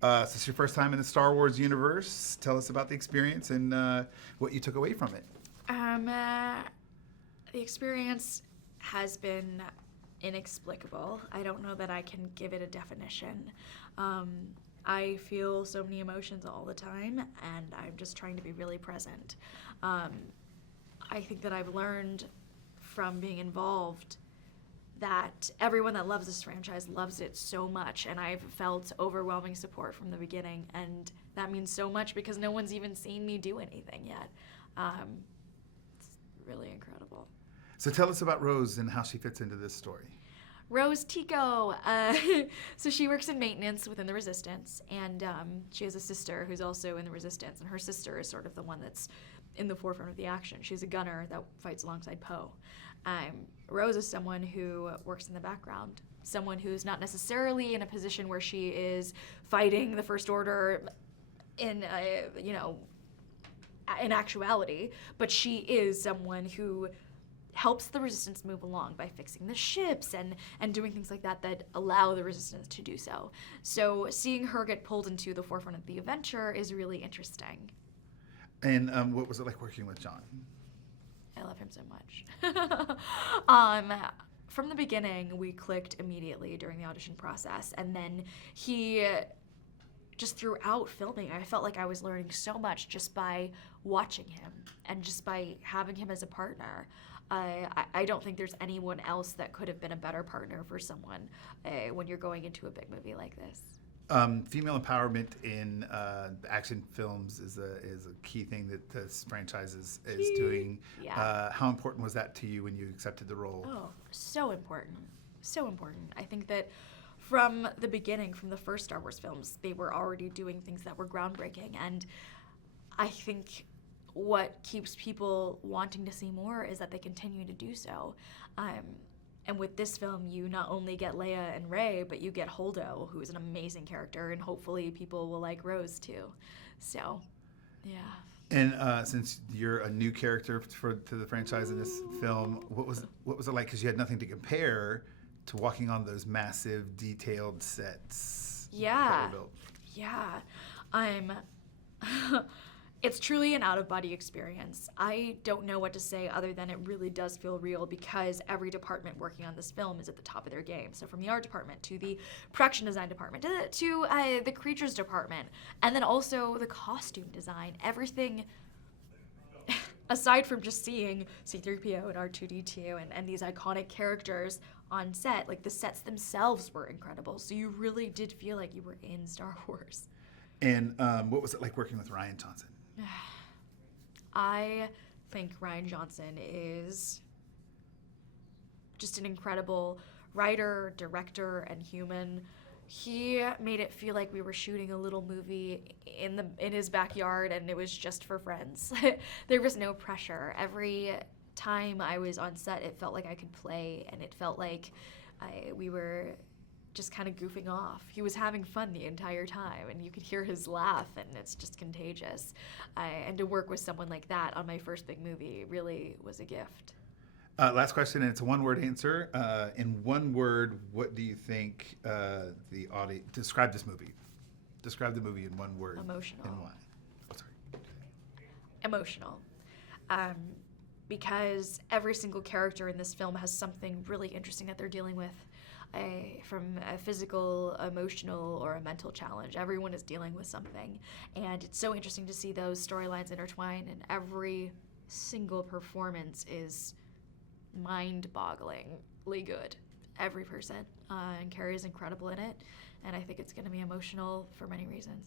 So it's your first time in the Star Wars universe. Tell us about the experience and what you took away from it. The experience has been inexplicable. I don't know that I can give it a definition. I feel so many emotions all the time, and I'm just trying to be really present. I think that I've learned from being involved that everyone that loves this franchise loves it so much, and I've felt overwhelming support from the beginning, and that means so much because no one's even seen me do anything yet. It's really incredible. So tell us about Rose and how she fits into this story. Rose Tico. So she works in maintenance within the Resistance, and she has a sister who's also in the Resistance, and her sister is sort of the one that's in the forefront of the action. She's a gunner that fights alongside Poe. Rose is someone who works in the background, someone who's not necessarily in a position where she is fighting the First Order in, in actuality, but she is someone who helps the Resistance move along by fixing the ships and doing things like that that allow the Resistance to do so. So seeing her get pulled into the forefront of the adventure is really interesting. And what was it like working with John? I love him so much. From the beginning, we clicked immediately during the audition process, and then he just throughout filming, I felt like I was learning so much just by watching him and just by having him as a partner. I don't think there's anyone else that could have been a better partner for someone when you're going into a big movie like this. Female empowerment in action films is a key thing that this franchise is doing. Yeah. How important was that to you when you accepted the role? Oh, so important. So important. I think that from the beginning, from the first Star Wars films, they were already doing things that were groundbreaking. And I think what keeps people wanting to see more is that they continue to do so. And with this film, you not only get Leia and Rey, but you get Holdo, who is an amazing character, and hopefully people will like Rose too. So, yeah. And since you're a new character to the franchise in this film, what was it like? Because you had nothing to compare to walking on those massive, detailed sets. Yeah. That were built. Yeah. It's truly an out-of-body experience. I don't know what to say other than it really does feel real because every department working on this film is at the top of their game. So from the art department to the production design department to the creatures department, and then also the costume design, everything aside from just seeing C-3PO and R2-D2 and these iconic characters on set, like the sets themselves were incredible. So you really did feel like you were in Star Wars. And what was it like working with Rian Johnson? I think Rian Johnson is just an incredible writer, director, and human. He made it feel like we were shooting a little movie in his backyard, and it was just for friends. There was no pressure. Every time I was on set, it felt like I could play, and it felt like we were just kind of goofing off. He was having fun the entire time, and you could hear his laugh, and it's just contagious. And to work with someone like that on my first big movie really was a gift. Last question, and it's a one-word answer. In one word, what do you think the audience... Describe this movie. Describe the movie in one word. Emotional. And why? Oh, sorry. Emotional. Because every single character in this film has something really interesting that they're dealing with. From a physical, emotional, or a mental challenge. Everyone is dealing with something. And it's so interesting to see those storylines intertwine, and every single performance is mind-bogglingly good. Every person. And Carrie is incredible in it, and I think it's going to be emotional for many reasons.